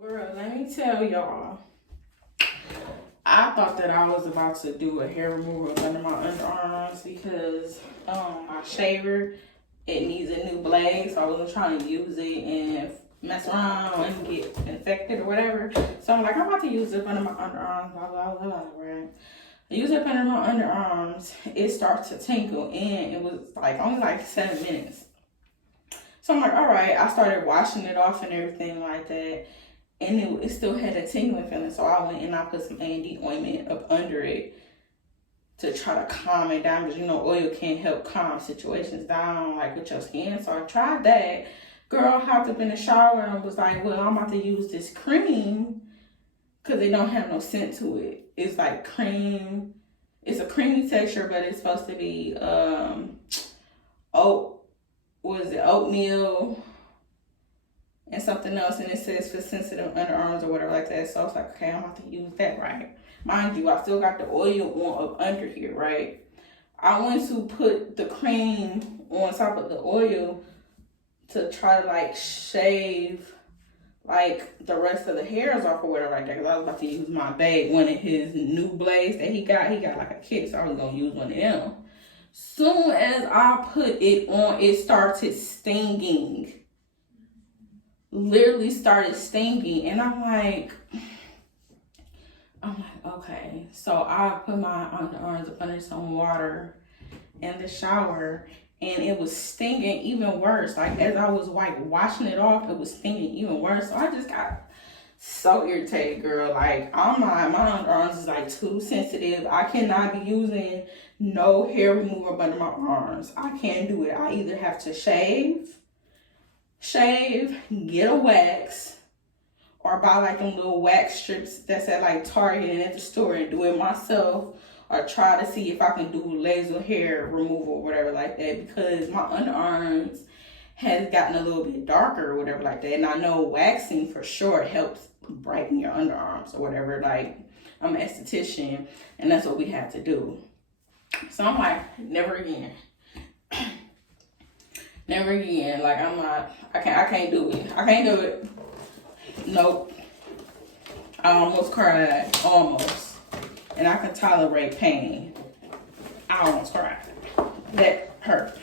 Girl, let me tell y'all. I thought that I was about to do a hair removal under my underarms because my shaver, it needs a new blade, so I wasn't trying to use it and mess around and get infected or whatever. So I'm like, I'm about to use it under my underarms, blah blah blah, right? I use it under my underarms. It starts to tingle, and it was like only like 7 minutes. So I'm like, all right. I started washing it off and everything like that, and it still had a tingling feeling. So I went and I put some A&D ointment up under it to try to calm it down, because you know oil can help calm situations down, like with your skin. So I tried that. Girl hopped up in the shower and was like, well, I'm about to use this cream because it don't have no scent to it. It's like cream. It's a creamy texture, but it's supposed to be oatmeal and something else, and it says for sensitive underarms or whatever like that. So I was like, okay, I'm about to use that, right? Mind you, I still got the oil on up under here, right? I went to put the cream on top of the oil to try to like shave like the rest of the hairs off or whatever like that, because I was about to use my babe, one of his new blades that he got like a kit, so I was gonna use one of them. Soon as I put it on, it started stinging. Literally started stinging, and I'm like, okay. So I put my underarms up under some water in the shower, and it was stinging even worse. Like as I was like washing it off, it was stinging even worse. So I just got so irritated, girl. Like my underarms is like too sensitive. I cannot be using no hair remover under my arms. I can't do it. I either have to shave, get a wax, or buy like them little wax strips that's at like Target and at the store and do it myself, or try to see if I can do laser hair removal or whatever like that, because my underarms has gotten a little bit darker or whatever like that. And I know waxing for sure helps brighten your underarms or whatever. Like, I'm an esthetician and that's what we had to do. So I'm like, never again. Never again. Like, I'm not, I can't do it. I can't do it. Nope. I almost cried. Almost. And I can tolerate pain. I almost cried. That hurt.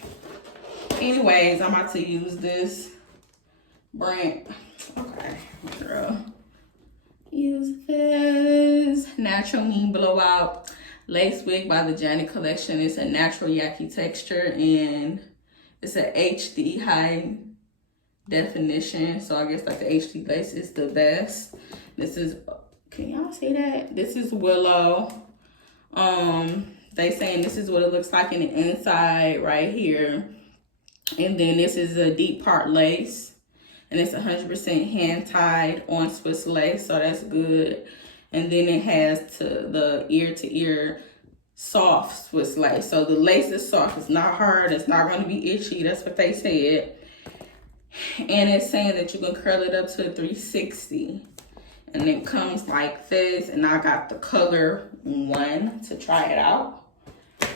Anyways, I'm about to use this brand. Okay, girl. Use this Natural Mean Blowout Lace Wig by the Janet collection. It's a natural Yaqu texture, and it's an HD high definition. So I guess like the HD lace is the best. This is, can y'all see that? This is Willow. They saying this is what it looks like in the inside right here. And then this is a deep part lace, and it's 100% hand tied on Swiss lace, so that's good. And then it has the ear to ear soft Swiss lace. So the lace is soft, it's not hard, it's not going to be itchy. That's what they said. And it's saying that you can curl it up to 360, and it comes like this. And I got the color 1 to try it out.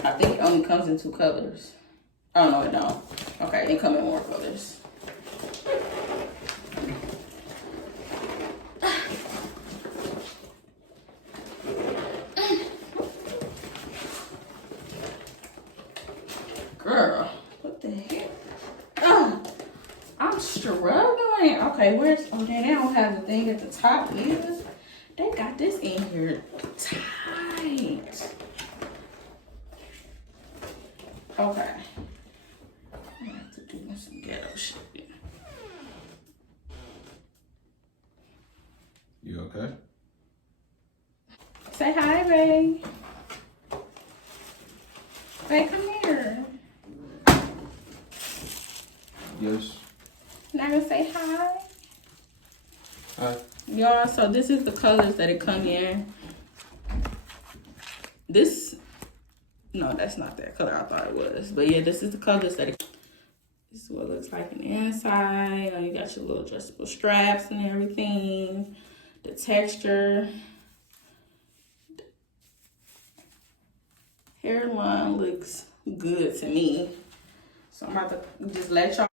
I think it only comes in 2 colors. Oh no, it don't. Okay, it come in more colors. Girl, what the heck? I'm struggling. Okay, where's, oh, they don't have the thing at the top either. They got this in here tight. Okay. I have to do some ghetto shit. You okay? Say hi, Ray. Ray, come here. Yes. Now gonna say hi. Hi. Y'all, so this is the colors that it come in. This, no, that's not that color I thought it was. But yeah, this is the colors that it, this is what it looks like in the inside. You got your little adjustable straps and everything. The texture. Hairline looks good to me. So I'm about to just let y'all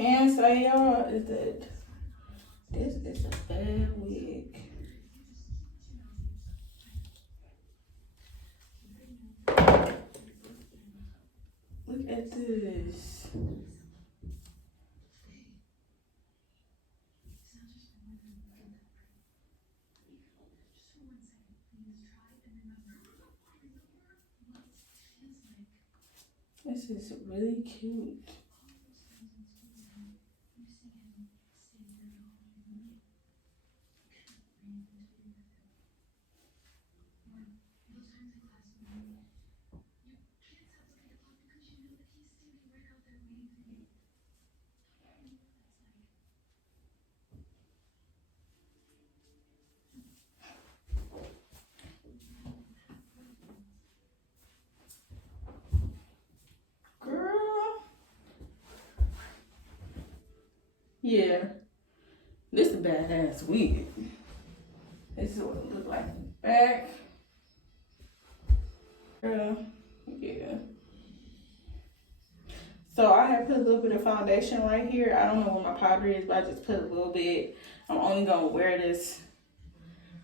can say, y'all, is that this is a bad wig. Look at this. This is really cute. Yeah, this is a badass wig. This is what it look like in the back. Yeah. So I have put a little bit of foundation right here. I don't know what my powder is, but I just put a little bit. I'm only gonna wear this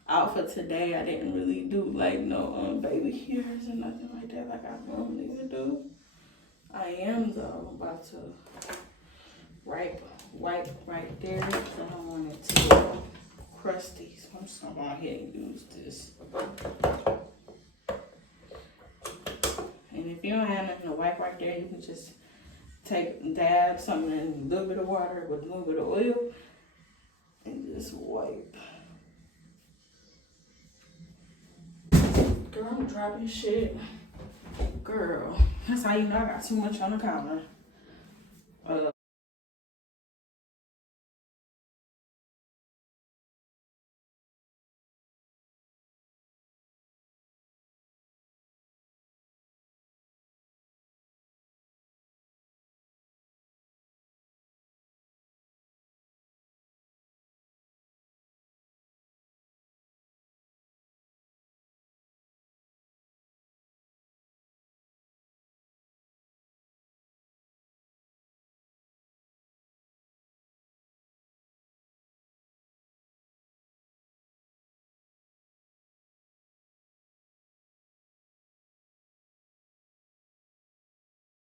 outfit today. I didn't really do like no baby hairs or nothing like that like I normally would do. I am though about to wipe right there because I don't want it to get crusty. So I'm just gonna go ahead and use this. And if you don't have nothing to wipe right there, you can just dab something in a little bit of water with a little bit of oil and just wipe. Girl, I'm dropping shit. Girl, that's how you know I got too much on the counter.